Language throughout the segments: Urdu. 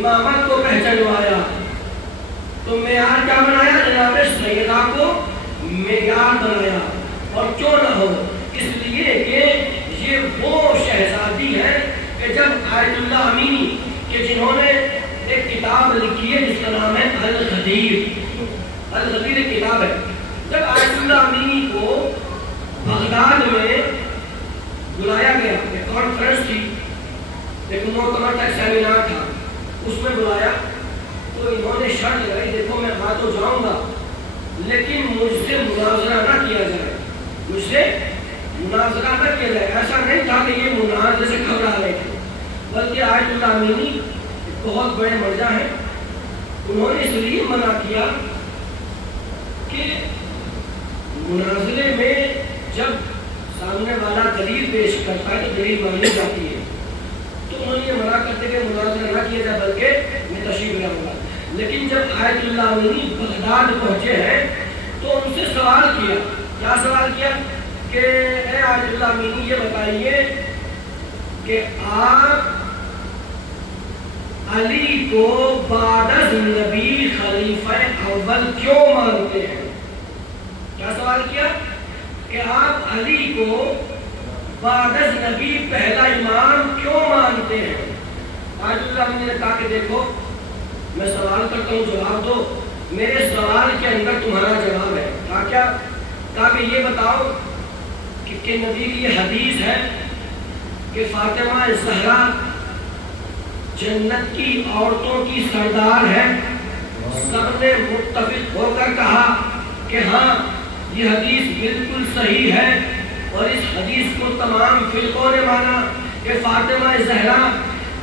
امامت کو پہچنوایا تو معیار کیا بنایا؟ جناب سیدہ کو معیار بنایا. اور کیوں نہ ہو؟ اس لیے کہ یہ وہ شہزادی ہے کہ جب آیت اللہ امینی کہ جنہوں نے ایک کتاب لکھی ہے جس کا نام ہے الغدیر. الغدیر ایک کتاب ہے. جب آیت اللہ امینی کو بغداد میں بلایا گیا، ایک کانفرنس تھی، ایک معتبر تک سیمینار تھا، اس میں بلایا تو انہوں نے شرط لگائی، دیکھو میں آ تو جاؤں گا لیکن مجھ سے مناظرہ نہ کیا جائے، مجھ سے مناظرہ نہ کیا جائے. ایسا نہیں تھا کہ یہ مناظرے سے گھبرا رہے تھے، بلکہ آیت اللہ امینی بہت بڑے مرجع ہیں. انہوں نے اس لیے منع کیا کہ مناظرے میں جب سامنے والا دلیل پیش کرتا ہے تو دلیل مانی جاتی ہے، تو انہوں نے یہ منع کرتے کہ مناظرہ نہ کیا جائے بلکہ میں تشریف لے آؤں گا. لیکن جب آیت اللہ امینی بغداد پہنچے ہیں تو ان سے سوال کیا. کیا سوال کیا؟ کہ اے آیت اللہ امینی یہ بتائیے کہ آپ علی کو بعد از نبی خلیفہ اول کیوں مانتے ہیں؟ کیا سوال کیا؟ کہ آپ علی کو بعد از نبی پہلا امام کیوں مانتے ہیں؟ آیت اللہ امینی نے کہا کہ دیکھو میں سوال کرتا ہوں، جواب دو. میرے سوال کے اندر تمہارا جواب ہے. کہا کیا؟ کہا کہ یہ بتاؤ کہ نبی کی یہ حدیث ہے کہ فاطمہ زہرا جنت کی عورتوں کی سردار ہے. سب نے متفق ہو کر کہا کہ ہاں یہ حدیث بالکل صحیح ہے، اور اس حدیث کو تمام فرقوں نے مانا کہ فاطمہ زہرا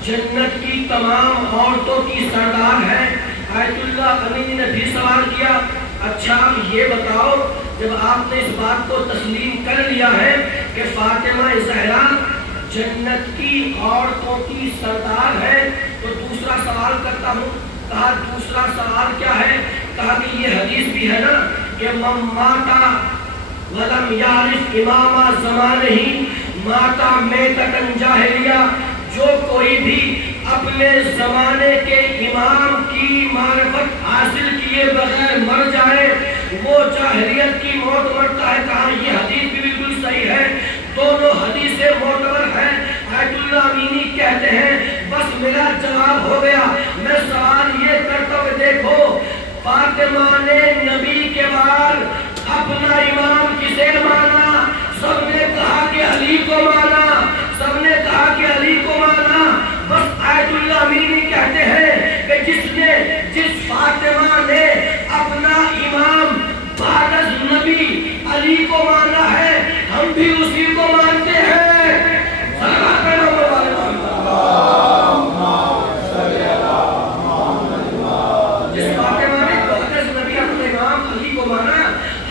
جنت کی تمام عورتوں کی سردار ہے. آیت اللہ امینی نے بھی سوال کیا، اچھا آپ یہ بتاؤ جب آپ نے اس بات کو تسلیم کر لیا ہے کہ فاطمہ زہرا جنت کی عورتوں کی سردار ہے تو دوسرا سوال کرتا ہوں. کہا دوسرا سوال کیا ہے؟ کہا کہ یہ حدیث بھی ہے نا کہ من ماتا ولم یعرف امام زمانہ ماتا میتۃ جاہلیہ. جو کوئی بھی اپنے زمانے کے امام کی معرفت حاصل کیے بغیر مر جائے وہ جاہلیت کی موت مرتا ہے. کہا یہ حدیث بھی بالکل صحیح ہے، دونوں حدیثیں معتبر ہیں. آیت اللہ امینی کہتے ہیں بس میرا جواب ہو گیا. میں سوال یہ کرتا ہوں، دیکھو فاطمہ نے نبی کے بعد اپنا امام کسے مانا؟ سب نے کہا کہ علی کو مانا، سب نے کہا کہ علی کو مانا. بس آیت اللہ امینی کہتے ہیں کہ جس فاطمہ نے اپنا امام بعد از نبی علی کو مانا ہے ہم بھی اسی کو مانتے ہیں. جس فاطمہ نے بعد از نبی اپنے امام علی کو مانا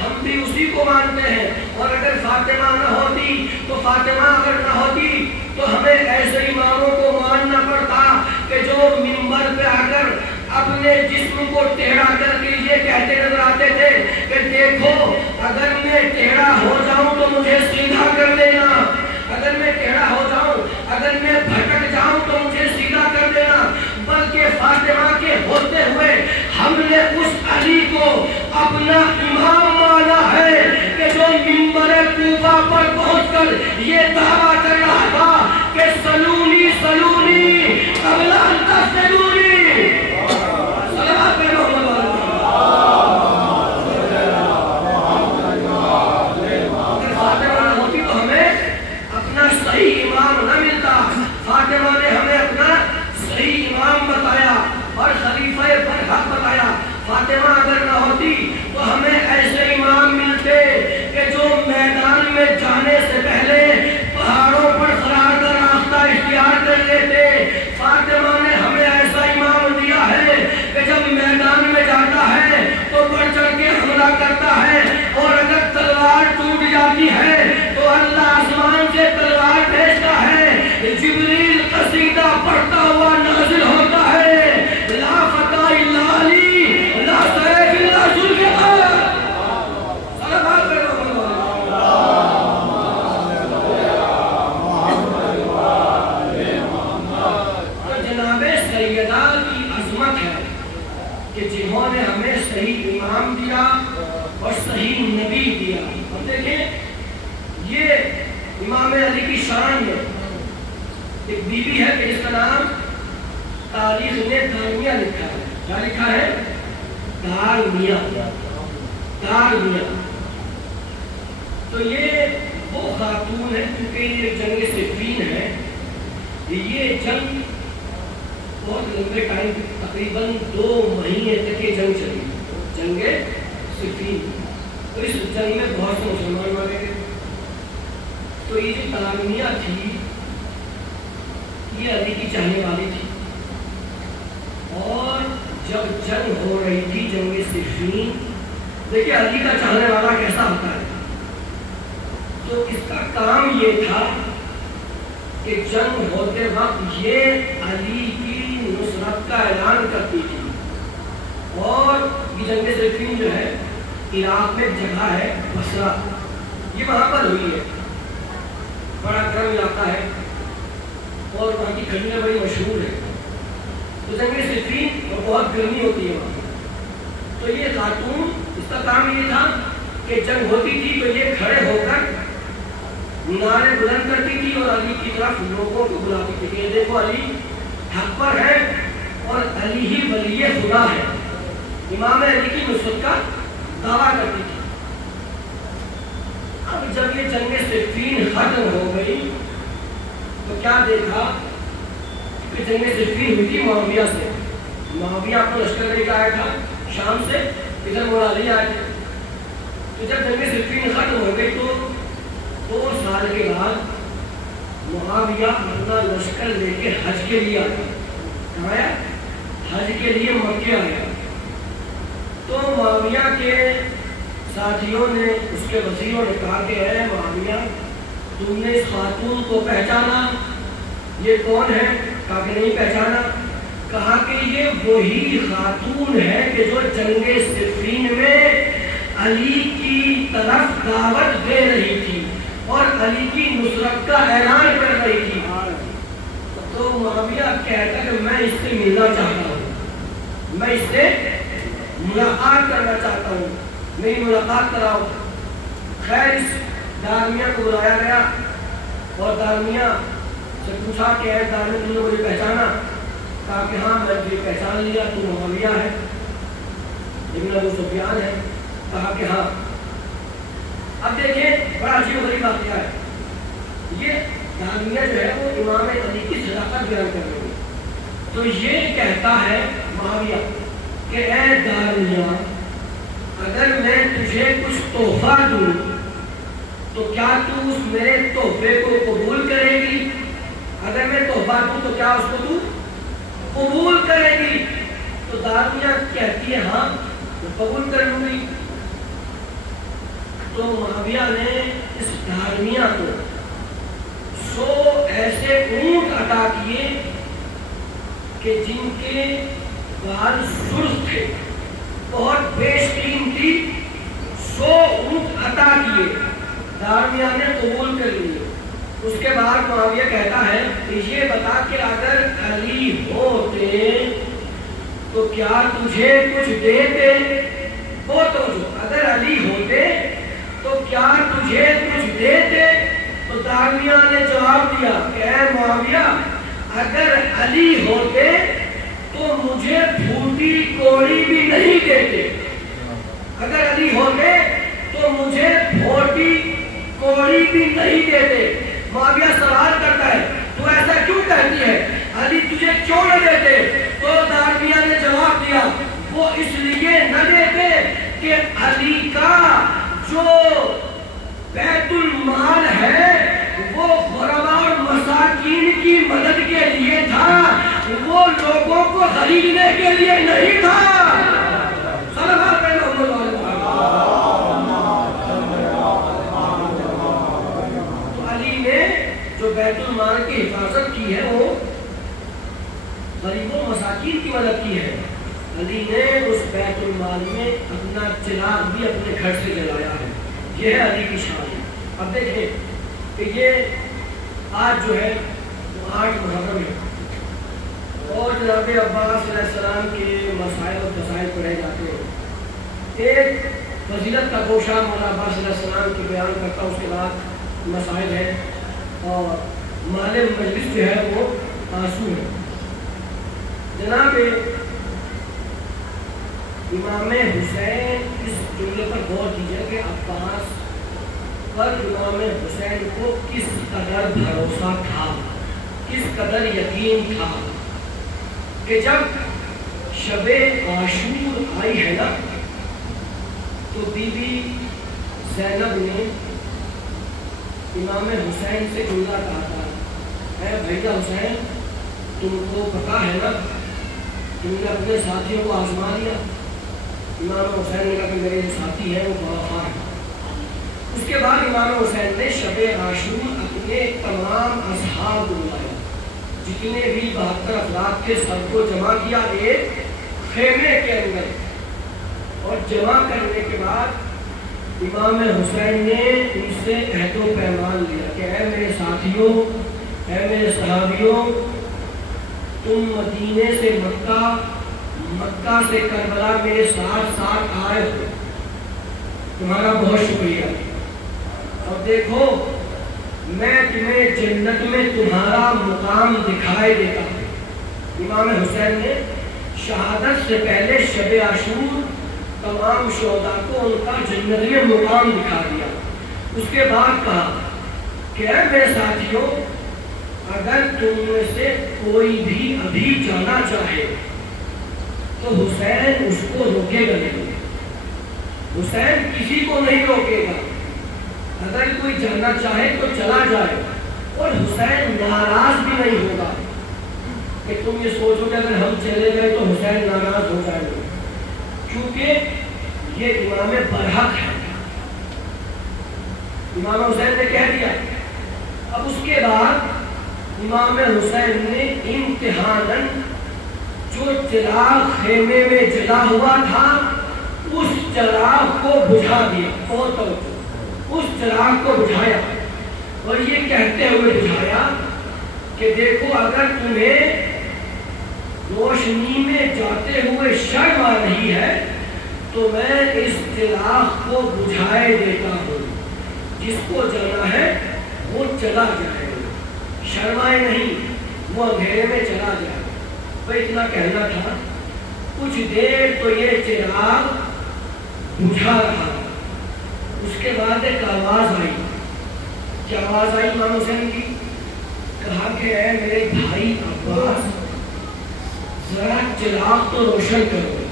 ہم بھی اسی کو مانتے ہیں. اور اگر فاطمہ نہ ہوتی تو فاطمہ اگر نہ ہوتی تو ہمیں ایسے اماموں کو ماننا پڑتا کہ جو منبر پہ آ کر اپنے جسم کو ٹیڑھا کر کے یہ کہتے نظر آتے تھے کہ دیکھو اگر میں ٹیڑھا ہو جاؤں تو مجھے سیدھا کر دینا، اگر میں ٹیڑھا ہو جاؤں، اگر میں بھٹک جاؤں تو مجھے سیدھا کر دینا. بلکہ فاطمہ کے ہوتے ہوئے ہم نے اس علی کو اپنا امام مانا ہے کہ جو منبر کوفہ پر پہنچ کر یہ دعویٰ کر رہا تھا کہ سلونی سلونی قبل ان تسجدونی. صحیح امام نہ ملتا. فاطمہ نے ہمیں اپنا صحیح امام بتایا اور خلیفہ برحق بتایا. فاطمہ اگر نہ ہوتی تو ہمیں ایسے امام ملتے کہ جو میدان میں جانے سے پہلے پہاڑوں پر فرار کا راستہ اختیار کر لیتے. فاطمہ نے ہمیں ایسا امام دیا ہے کہ جب میدان میں جاتا ہے تو بڑھ چڑھ کے حملہ کرتا ہے، اور اگر تلوار ٹوٹ جاتی ہے تو اللہ آسمان سے تلوار بھیجتا ہے، جبریل قصیدہ پڑھتا ہوا نازل ہوتا ہے، لا فتح الا علی لا سیف الا ذوالفقار. تو جناب سیدہ کی عظمت ہے کہ جنہوں نے ہمیں صحیح امام دیا اور صحیح نبی دیا. اب دیکھیں یہ امام علی کی شان میں ایک بی بی ہے کہ جس کا نام تاریخ نے دارمیہ لکھا ہے. کیا لکھا ہے؟ دارمیہ. تو یہ وہ خاتون ہے کیونکہ یہ جنگ صفین ہے. یہ جنگ بہت لمبے ٹائم تقریباً 2 مہینے تک یہ جنگ چلی. جنگ صفین. تو اس جنگ میں بہت سے مسلمان مارے گئے. تو یہ جو دارمیہ تھی یہ علی کی چاہنے والی تھی. اور جب جنگ ہو رہی تھی جنگ صفین، دیکھیے علی کا چاہنے والا کیسا ہوتا ہے. تو اس کا کام یہ تھا کہ جنگ ہوتے وقت یہ علی کی نصرت کا اعلان کرتی تھی. اور یہ جنگ صفین جو ہے عراق میں جگہ ہے بصرہ، یہ وہاں پر ہوئی ہے. بڑا گرم علاقہ ہے اور وہاں کی کھجوریں بڑی مشہور ہے. تو جنگ صفین اور بہت گرمی ہوتی ہے وہاں. تو یہ خاتون اس کا کام یہ تھا کہ جنگ ہوتی تھی تو یہ کھڑے ہو کر نعرے بلند کرتی تھی اور علی کی طرف لوگوں کو بلاتی تھی کہ دیکھو علی حق پر ہے اور علی ہی ولی خدا ہے. امام علی کی نصرت کا دعویٰ کرتی تھی. اب جب یہ جنگ صفین ختم ہو گئی تو کیا دیکھا کہ جنگ صفین ہوئی تھی معاویہ سے. معاویہ اپنا لشکر لے کے آیا تھا شام سے، ادھر مولا علی آئے تھے. تو جب جنگ صفین ختم ہو گئی تو 2 سال کے بعد معاویہ اپنا لشکر لے کے حج کے لیے آیا. کہاں آیا؟ حج کے لیے مکے آیا. تو معاویہ کے ساتھیوں نے، اس کے وزیروں نے کہا کہ اے معاویہ تم نے اس خاتون کو پہچانا؟ یہ کون ہے؟ کہا کہ نہیں پہچانا. کہا کہ یہ وہی خاتون ہے کہ جو جنگ صفین میں علی کی طرف دعوت دے رہی تھی اور علی کی نصرت کا اعلان کر رہی تھی. تو معاویہ کہتا کہ میں اس سے ملنا چاہتا ہوں، میں اس سے ملاقات کرنا چاہتا ہوں، میری ملاقات کراؤ. خیر اس دارمیہ کو بلایا گیا اور دارمیہ سے پوچھا کہ اے دارمیہ تم نے مجھے پہچانا؟ کہا کہ ہاں میں تجھے پہچان لیا، تو معاویہ ہے ابن ابو سفیان ہے. کہا کہ ہاں. اب دیکھیں بڑا عجیب و غریب بات کیا ہے. یہ دارمیہ جو ہے وہ امام علی کی صداقت بیان کر رہی ہے. تو یہ کہتا ہے معاویہ کہ اے دارمیہ اگر میں تجھے کچھ تحفہ دوں تو کیا تو اس میرے تحفے کو قبول کرے گی؟ اگر میں تحفہ دوں تو کیا اس کو تو قبول کرے گی؟ تو دارمیہ کہتی ہے ہاں میں قبول کر لوں گی. تو معاویہ نے اس دارمیہ کو 100 ایسے اونٹ عطا کیے کہ جن کے بال سرخ تھے، بہت بیش قیمتی 100 اونٹ عطا کیے. دارمیہ نے قبول کر لیے. اس کے بعد معاویہ کہتا ہے کہ یہ بتا کہ اگر علی ہوتے تو کیا تجھے کچھ دیتے؟ وہ تو اگر علی ہوتے تو کیا تجھے کچھ دیتے؟ تو دارمیہ نے جواب دیا کہ اے معاویہ اگر علی ہوتے تو مجھے پھوٹی کوڑی بھی نہیں دیتے. اگر علی ہوتے تو مجھے پھوٹی کوڑی بھی نہیں دیتے. معاویہ سوال کرتا ہے تو ایسا کیوں کہتی ہے؟ علی تجھے کیوں نہ دیتے؟ تو دارمیہ نے جواب دیا وہ اس لیے نہ دیتے کہ علی کا جو بیت المال ہے وہ غرباء اور مساکین کی مدد کے لیے تھا، وہ لوگوں کو خریدنے کے لیے نہیں تھا. تو علی نے جو بیت المال کی حفاظت کی ہے وہ غریبوں مساکین کی مدد کی ہے. علی نے اس بیت المال میں اپنا چراغ بھی اپنے گھر سے جلایا ہے. یہ ہے علی کی شان. اب دیکھیں کہ یہ آج جو ہے 8 محرم ہے اور جناب عباس علیہ السلام کے مسائل و فضائل پڑھے جاتے ہیں. ایک فضیلت کا گوشہ مولانا عباس علیہ السلام کی بیان کرتا ہوں، اس کے بعد مسائل ہے اور مال مجلس جو ہے وہ آنسو ہے. جناب امام حسین اس جملے پر غور کیجیے کہ عباس پر امام حسین کو کس قدر بھروسہ تھا، کس قدر یقین تھا کہ جب شب عاشور آئی ہے نا تو بی بی زینب نے امام حسین سے جملہ کہا تھا، اے بھیا حسین تم کو پتا ہے نا تم نے اپنے ساتھیوں کو آزما لیا. امام حسین نے کہا کہ میرے ساتھی ہیں وہ وفا ہیں. اس کے بعد امام حسین نے شب عاشور اپنے تمام اصحاب کو بلایا، جتنے بھی 72 افراد کے سب کو جمع کیا ایک خیمے کے اندر، اور جمع کرنے کے بعد امام حسین نے ان سے عہد و پیمان لیا کہ اے میرے ساتھیوں، اے میرے صحابیوں، تم مدینے سے مکہ، مکہ سے کربلا میرے ساتھ ساتھ آئے ہو، تمہارا بہت شکریہ. اور دیکھو میں تمہیں جنت میں تمہارا مقام دکھائے دیتا ہوں. امام حسین نے شہادت سے پہلے شب عاشور تمام شہداء کو ان کا جنت میں مقام دکھا دیا. اس کے بعد کہا کہ اے میرے ساتھیوں، اگر تم میں سے کوئی بھی ابھی جانا چاہے تو حسین اس کو روکے گا نہیں. حسین کسی کو نہیں روکے گا. اگر کوئی جانا چاہے تو چلا جائے، اور حسین ناراض بھی نہیں ہوگا کہ تم یہ سوچو کہ اگر ہم چلے گئے تو حسین ناراض ہو جائے گا، کیونکہ یہ امام برحق ہے. امام حسین نے کہہ دیا. اب اس کے بعد امام حسین نے امتحاناً جو چراغ خیمے میں جلا ہوا تھا اس چراغ کو بجھا دیا. بہت توجہ، اس چراغ کو بجھایا اور یہ کہتے ہوئے بجھایا کہ دیکھو اگر تمہیں روشنی میں جاتے ہوئے شرم آ رہی ہے تو میں اس چراغ کو بجھائے دیتا ہوں، جس کو جانا ہے وہ چلا جائے، شرمائے نہیں، وہ اندھیرے میں چلا جائے. تو اتنا کہنا تھا. کچھ دیر تو یہ چراغ بجھا رہا. اس کے بعد ایک آواز آئی. کیا آواز آئی امام حسین کی؟ کہا کہ اے میرے بھائی عباس ذرا چراغ تو روشن کرو.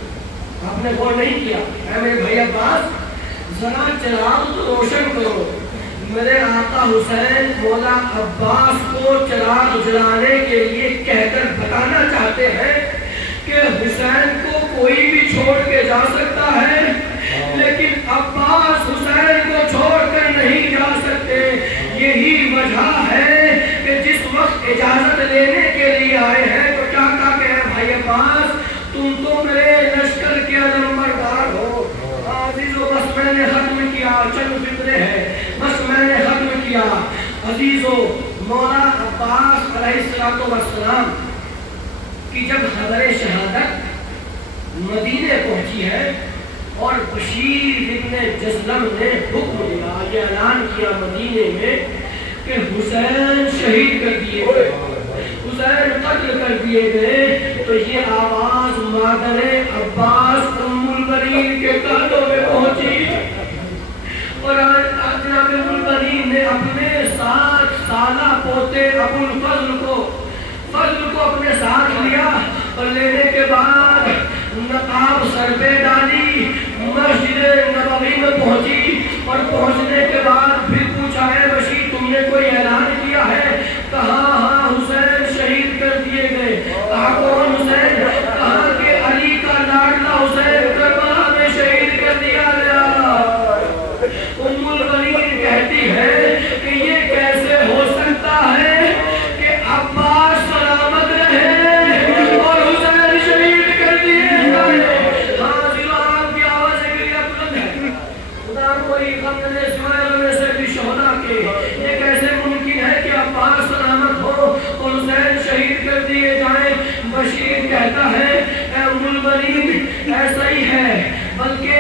آپ نے غور نہیں کیا؟ اے میرے بھائی عباس ذرا چراغ تو روشن کرو. میرے آقا حسین مولا عباس کو چراغ جلانے کے لیے کہہ کر بتانا چاہتے ہیں کہ حسین کو کوئی بھی چھوڑ کے جا سکتا ہے، لیکن عباس حسین کو چھوڑ کر نہیں جا سکتے. یہی وجہ ہے کہ جس وقت اجازت لینے کے لیے آئے ہیں تو کیا کہا کہ بھائی عباس تم تو میرے لشکر کے علمبردار ہو. عزیزو بس میں نے ختم کیا، چند فطرے ہیں بس میں نے ختم کیا. عزیزو مولا عباس علیہ السلام کی جب خبر شہادت مدینے پہنچی ہے اور بشیر ابن جسلم نے حکم دیا، یہ اعلان کیا مدینے میں کہ حسین شہید کر دیے گئے، حسین قتل کر دیے گئے، تو یہ آواز مادر عباس ام البنین کے کانوں میں پہنچی اور جناب ام البنین نے اپنے 7 سالہ پوتے ابو الفضل کو اپنے ساتھ لیا اور لینے کے بعد نقاب سر پہ ڈالی، مسجد نبوی میں پہنچی اور پہنچنے کے بعد پھر پوچھا ہے بشیر تم نے کوئی اعلان کیا ہے؟ کہا ہاں حسین شہید کر دیے گئے. کہا کون حسین؟ کہا کہ علی کا لاڈلا حسین کربلا میں شہید کر دیا گیا. ام البنین کہتی ہے کہ یہ کیسے ہو سکتا ہے کہ عباس سلامت رہے اور حسین شہید کر دیے گئے. ہاں ضلع کی آواز کے لیے بلند ہے. خدا کوئی غم نہ سوائے میں سے بھی شہدا کے. یہ کیسے ممکن ہے بشیر کہتا ہے اے ام المؤمنین ایسا ہی ہے، بلکہ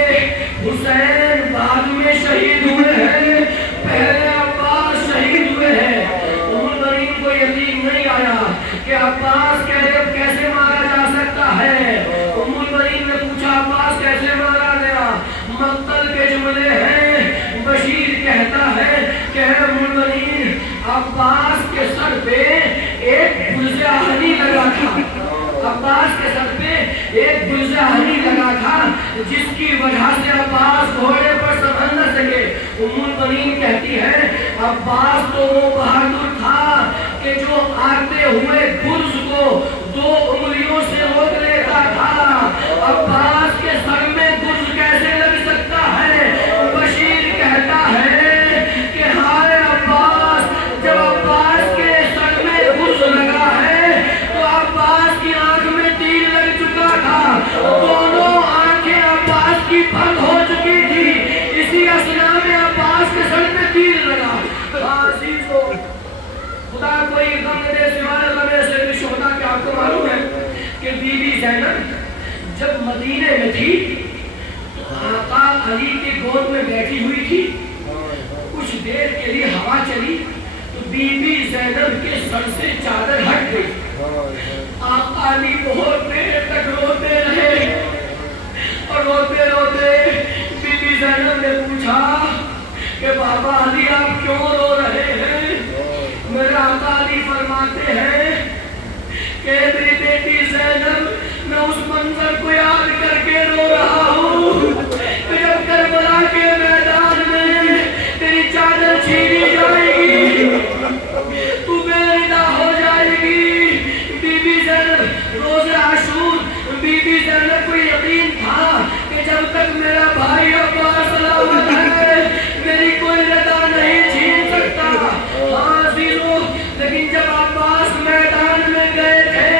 حسین بعد میں شہید ہوئے ہیں، پہلے عباس شہید ہوئے ہیں۔ ام المؤمنین کو یقین نہیں آیا کہ عباس کیسے مارا جا سکتا ہے۔ ام المؤمنین نے پوچھا عباس کیسے مارا گیا؟ مقتل کے جملے ہیں۔ بشیر کہتا ہے کہ اے ام المؤمنین عباس کے سر پہ ایک گلزہ ہنی لگا تھا، عباس کے سر پہ ایک گلزہ ہنی لگا تھا جس کی وجہ سے عباس گھوڑے پر سنبھل نہ سکے۔ ام المؤمنین کہتی ہے عباس تو وہ بہادر تھا کہ جو آتے ہوئے گرز کو 2 انگلیوں سے روک لیتا تھا، عباس کے سر میں گرز کیسے لگ سکتا ہے؟ بشیر کہتا ہے کہ ہائے عباس، جب عباس کے سر میں گرز لگا ہے تو عباس کی آنکھ میں تیر لگ چکا تھا، دونوں آنکھیں عباس کی بند ہو چکی تھی، اسی اثنا میں عباس کے سر میں تیر لگا۔ عزیزو، خدا کوئی غم دے سوائے غم سے بھی شہدا کہ آپ کو معلوم ہے کہ بی بی زینب جب مدینے میں تھی تو آقا علی کے گود میں بیٹھی ہوئی تھی، کچھ دیر کے لیے ہوا چلی تو بی بی زینب کے سر سے چادر ہٹ گئی۔ آقا علی بہت دیر تک روتے رہے اور روتے روتے بی بی زینب نے پوچھا کہ بابا علی آپ کیوں رو رہے ہیں؟ میرے آقا علی فرماتے ہیں کہ میری بیٹی زینب میں اس منظر کو یاد کر کے رو رہا ہوں کہ جب کربلا کے میدان میں تیری چادر چھینی جائے گی تو بے ردا ہو جائے گی۔ بی بی زینب روز عاشور، بی بی زینب کو یقین تھا کہ جب تک میرا بھائی عباس سلامت ہے میری کوئی ردا نہیں چھین سکتا۔ ہاں عزیزو، لیکن جب عباس میدان میں گئے تھے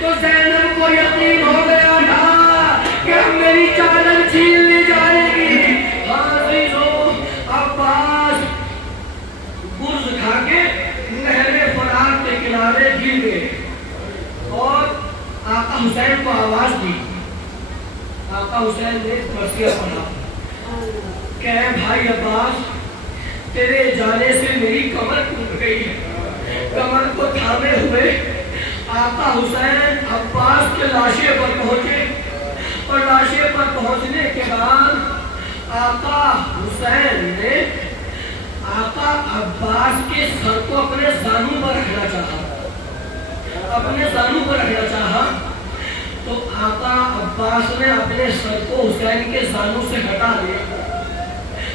تو زینب کو یقین ہو گیا تھا کہ اب میری چادر چھین لی جائے گی۔ ہاں عزیزو، عباس گرز کھا کے نہر فرات کے کنارے گر گئے اور آقا حسین کو آواز دی۔ آقا حسین نے مرثیہ پڑھا کہ اے بھائی عباس، تیرے جانے سے میری کمر ٹوٹ گئی ہے۔ کمر کو تھامے ہوئے آقا حسین عباس کے لاشے پر پہنچے اور لاشے پر پہنچنے کے بعد آقا حسین نے آقا عباس کے سر کو اپنے زانوں پر رکھنا چاہا، اپنے زانوں پر رکھنا چاہا تو آقا عباس نے اپنے سر کو حسین کے زانوں سے ہٹا دیا۔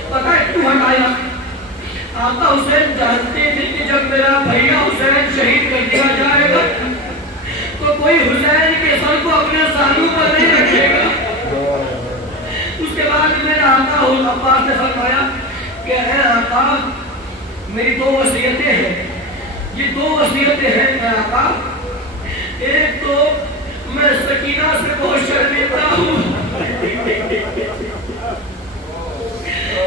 پتہ ہے کیوں ہٹایا؟ آقا حسین جانتے تھے کہ جب میرا بھیا حسین شہید کر دیا جائے گا تو کوئی حسین کے سر کو اپنے زانوں پر نہیں رکھے گا۔ اس کے بعد میرا آقا عباس نے فرمایا کہ اے آقا، میری 2 وصیتیں ہیں، یہ 2 وصیتیں ہیں اے آقا۔ ایک تو میں سکینہ سے بہت شرمندہ ہوں،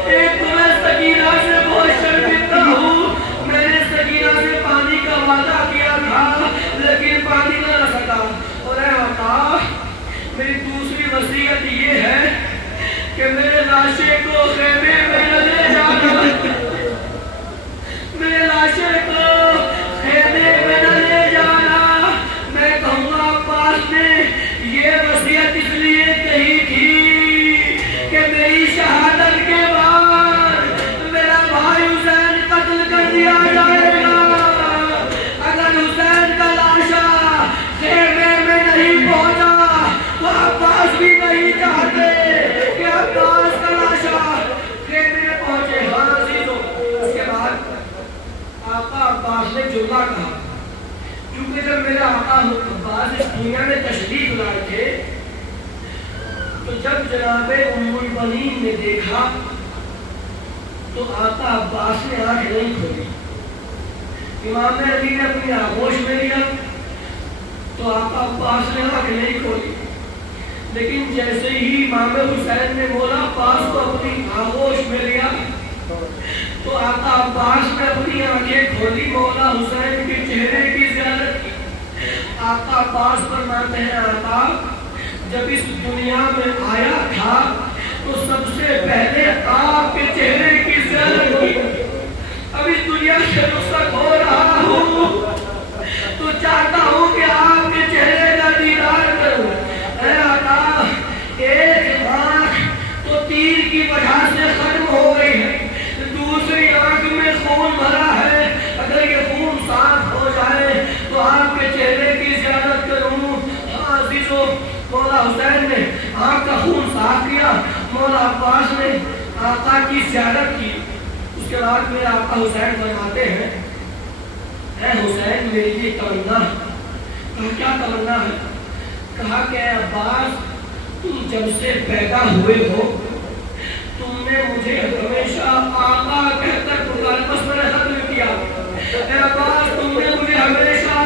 ایک تو میں سکینہ سے بہت شرمندہ ہوں، میں نے سکینہ سے پانی کا وعدہ کیا تھا لیکن پانی نہ رہ سکا۔ اور اے آقا، میری دوسری وصیت یہ ہے کہ میرے لاشے کو خیمے میں نہ لے جانا، میرے لاشے کو خیمے میں نہ لے جانا۔ میں کہوں گا عباس نے یہ وصیت اس لیے کہی تھی کہ میری شہادت کے بعد میرا بھائی حسین قتل کر دیا جائے گا۔ اگر حسین کا لاشا خیمے میں نہیں پہنچا تو عباس بھی نہیں چاہتے کہ عباس کا لاشا خیمے میں پہنچے۔ ہاں عزیزو، اس کے بعد آقا عباس نے جملہ کہا، کیونکہ جب میرا آقا عباس اس دنیا میں تشریف لائے تھے تو جب جناب ام المؤمنین نے دیکھا تو آقا عباس نے آنکھ نہیں کھولی۔ امام علی نے اپنی آغوش میں لیا تو آقا عباس نے آنکھ نہیں کھولی، لیکن جیسے ہی امام حسین نے مولا عباس کو اپنی آغوش میں لیا تو آقا عباس نے اپنی آنکھیں کھولی، مولا حسین کے چہرے کی زیارت کی آقا پاس فرماتے ہیں آقا جب اس دنیا میں آیا تھا تو سب سے پہلے آپ کے چہرے کی زیارت کی. اب اس دنیا سے رخصت ہو رہا ہوں تو چاہتا ہوں کہ آپ کے چہرے کا دیدار کروں. اے آقا ایک آنکھ تو تیر کی وجہ سے ختم ہو گئی ہے, دوسری آنکھ میں خون بھرا ہے, اگر یہ خون صاف ہو جائے تو آپ کے چہرے کی زیارت کروں. ہاں عزیزو, مولا حسین نے آنکھ کا خون صاف کیا, مولا عباس نے آقا کی زیارت کی. اس کے بعد میرے آقا حسین فرماتے ہیں اے حسین میری لیے تمنا ہے. کہا کیا تمنا ہے؟ کہا کہ اے عباس تم جب سے پیدا ہوئے ہو تم نے مجھے ہمیشہ آقا کہہ کر پکارا, بس میں نے ختم کیا. اے عباس تم نے مجھے ہمیشہ